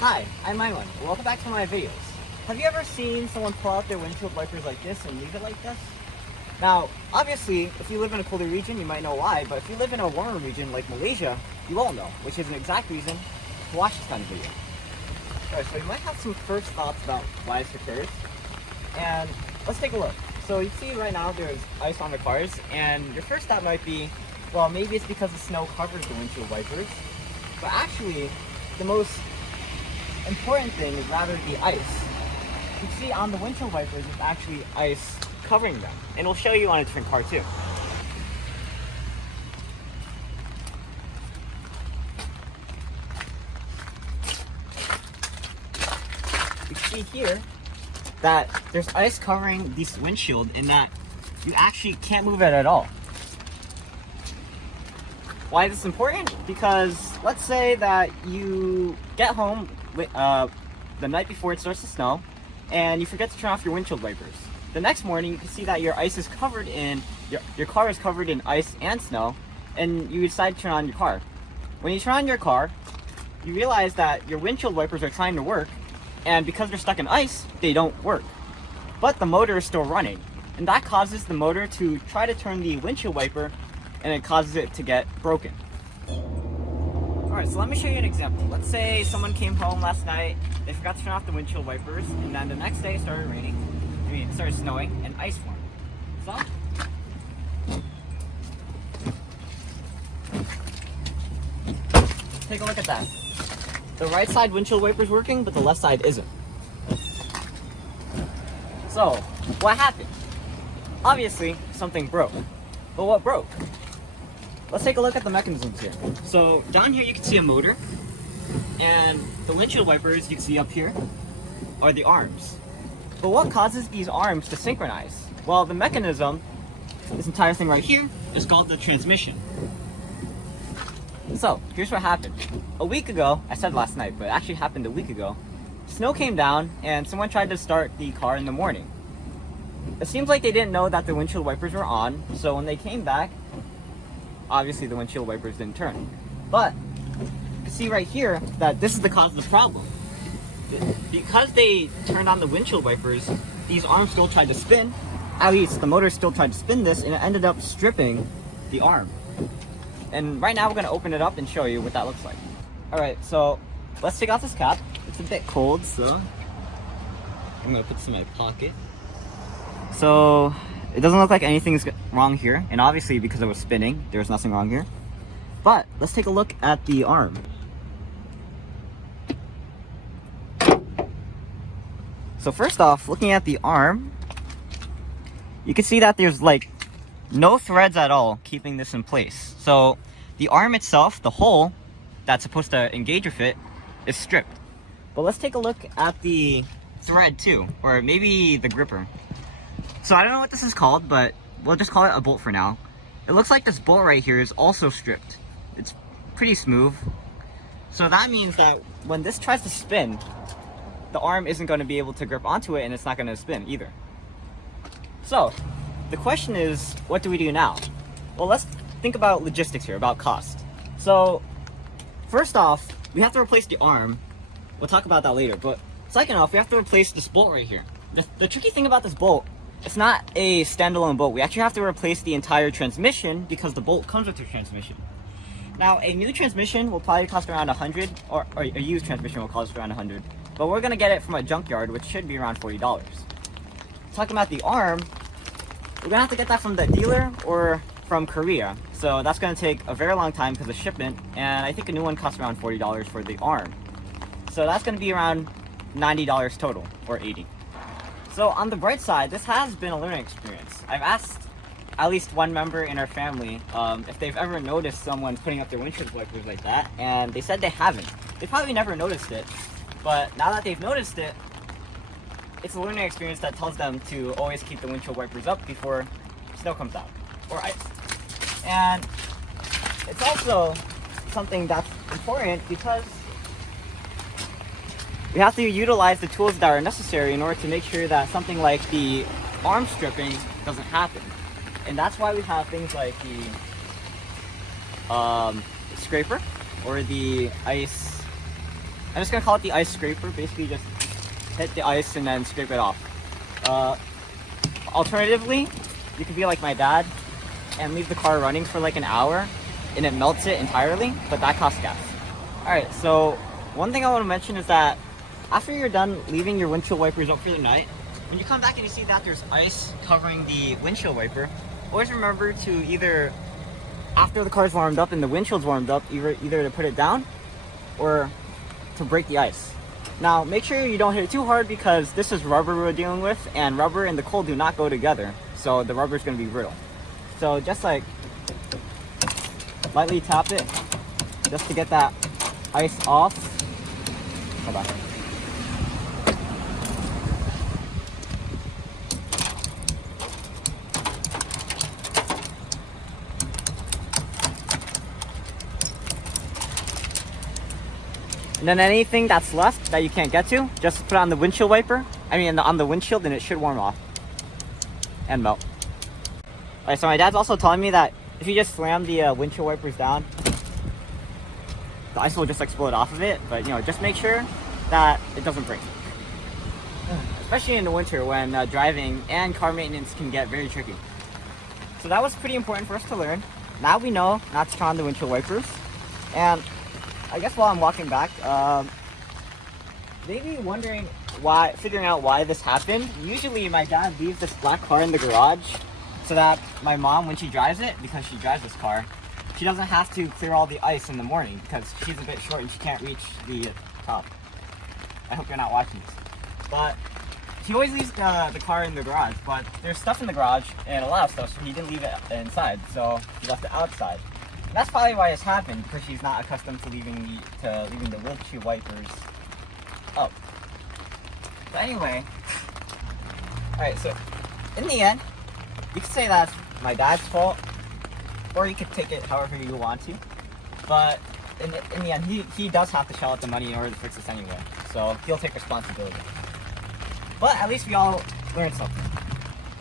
Hi, I'm EyeOnAiman. Welcome back to my videos. Have you ever seen someone pull out their windshield wipers like this and leave it like this? Now, obviously, if you live in a colder region, you might know why, but if you live in a warmer region like Malaysia, you won't know, which is an exact reason to watch this kind of video. Alright, so you might have some first thoughts about why this occurs, and let's take a look. So you see right now there's ice on the cars, and your first thought might be, well, maybe it's because the snow covers the windshield wipers, but actually, the most important thing is rather the ice. You can see on the windshield wipers, it's actually ice covering them, and we'll show you on a different car too. You can see here that there's ice covering this windshield and that you actually can't move it at all. Why is this important? Because let's say that you get home the night before it starts to snow and you forget to turn off your windshield wipers. The next morning you can see that your ice is covered in, your car is covered in ice and snow, and you decide to turn on your car. When you turn on your car, you realize that your windshield wipers are trying to work, and because they're stuck in ice, they don't work. But the motor is still running, and that causes the motor to try to turn the windshield wiper, and it causes it to get broken. Alright, so let me show you an example. Let's say someone came home last night, they forgot to turn off the windshield wipers, and then the next day it started raining, it started snowing, and ice formed. So, take a look at that. The right side windshield wiper is working, but the left side isn't. So, what happened? Obviously, something broke. But what broke? Let's take a look at the mechanisms here. So, down here you can see a motor, and the windshield wipers you can see up here are the arms. But what causes these arms to synchronize? Well, the mechanism, this entire thing right here, is called the transmission. So, here's what happened. A week ago, I said last night, but it actually happened a week ago, snow came down and someone tried to start the car in the morning. It seems like they didn't know that the windshield wipers were on, so when they came back, obviously the windshield wipers didn't turn. But, you can see right here that this is the cause of the problem. Because they turned on the windshield wipers, these arms still tried to spin, at least the motor still tried to spin this, and it ended up stripping the arm. And right now we're going to open it up and show you what that looks like. Alright, so let's take off this cap. It's a bit cold, so I'm going to put this in my pocket. So it doesn't look like anything's wrong here, and obviously because it was spinning, there's nothing wrong here. But let's take a look at the arm. So first off, looking at the arm, you can see that there's like no threads at all keeping this in place. So the arm itself, the hole that's supposed to engage with it, is stripped. But let's take a look at the thread too, or maybe the gripper. So I don't know what this is called, but we'll just call it a bolt for now. It looks like this bolt right here is also stripped. It's pretty smooth. So that means that when this tries to spin, the arm isn't going to be able to grip onto it, and it's not going to spin either. So the question is, what do we do now? Well, let's think about logistics here, about cost. So first off, we have to replace the arm. We'll talk about that later. But second off, we have to replace this bolt right here. The tricky thing about this bolt, it's not a standalone bolt. We actually have to replace the entire transmission because the bolt comes with the transmission. Now, a new transmission will probably cost around 100, or a used transmission will cost around 100. But we're gonna get it from a junkyard, which should be around $40. Talking about the arm, we're gonna have to get that from the dealer or from Korea. So that's gonna take a very long time because of shipment, and I think a new one costs around $40 for the arm. So that's gonna be around $90 total, or $80. So on the bright side, this has been a learning experience. I've asked at least one member in our family if they've ever noticed someone putting up their windshield wipers like that, and they said they haven't. They probably never noticed it, but now that they've noticed it, it's a learning experience that tells them to always keep the windshield wipers up before snow comes out, or ice. And it's also something that's important because we have to utilize the tools that are necessary in order to make sure that something like the arm stripping doesn't happen. And that's why we have things like the scraper or the ice I'm just gonna call it the ice scraper. Basically just hit the ice and then scrape it off. Alternatively, you could be like my dad and leave the car running for like an hour and it melts it entirely, but that costs gas. Alright, so one thing I want to mention is that after you're done leaving your windshield wipers up for the night, when you come back and you see that there's ice covering the windshield wiper, always remember to either, after the car's warmed up and the windshield's warmed up, either to put it down or to break the ice. Now, make sure you don't hit it too hard because this is rubber we're dealing with, and rubber and the cold do not go together, so the rubber is going to be brittle. So just like lightly tap it just to get that ice off. Hold on. And then anything that's left that you can't get to, just put it on the windshield wiper. On the windshield, and it should warm off and melt. Alright, so my dad's also telling me that if you just slam the windshield wipers down, the ice will just explode off of it. But just make sure that it doesn't break. Especially in the winter when driving and car maintenance can get very tricky. So that was pretty important for us to learn. Now we know not to turn on the windshield wipers. And I guess while I'm walking back, maybe wondering figuring out why this happened. Usually my dad leaves this black car in the garage so that my mom, when she drives it, because she drives this car, she doesn't have to clear all the ice in the morning because she's a bit short and she can't reach the top. I hope you're not watching this. But he always leaves the car in the garage, but there's stuff in the garage and a lot of stuff, so he didn't leave it inside, so he left it outside. And that's probably why it's happened, because she's not accustomed to leaving the windshield wipers up. But anyway, alright, so in the end, you could say that's my dad's fault, or you could take it however you want to. But in the end, he does have to shell out the money in order to fix this anyway, so he'll take responsibility. But at least we all learned something.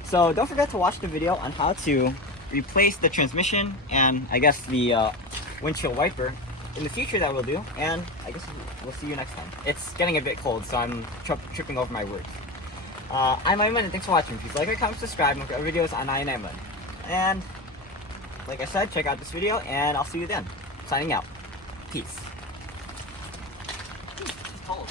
So don't forget to watch the video on how to replace the transmission and I guess the windshield wiper in the future that we'll do, and I guess we'll see you next time. It's getting a bit cold, so I'm tripping over my words. I'm EyeOnAiman, and thanks for watching. Please like, comment, subscribe, and look at our videos on EyeOnAiman. And like I said, check out this video, and I'll see you then. Signing out. Peace. It's cold.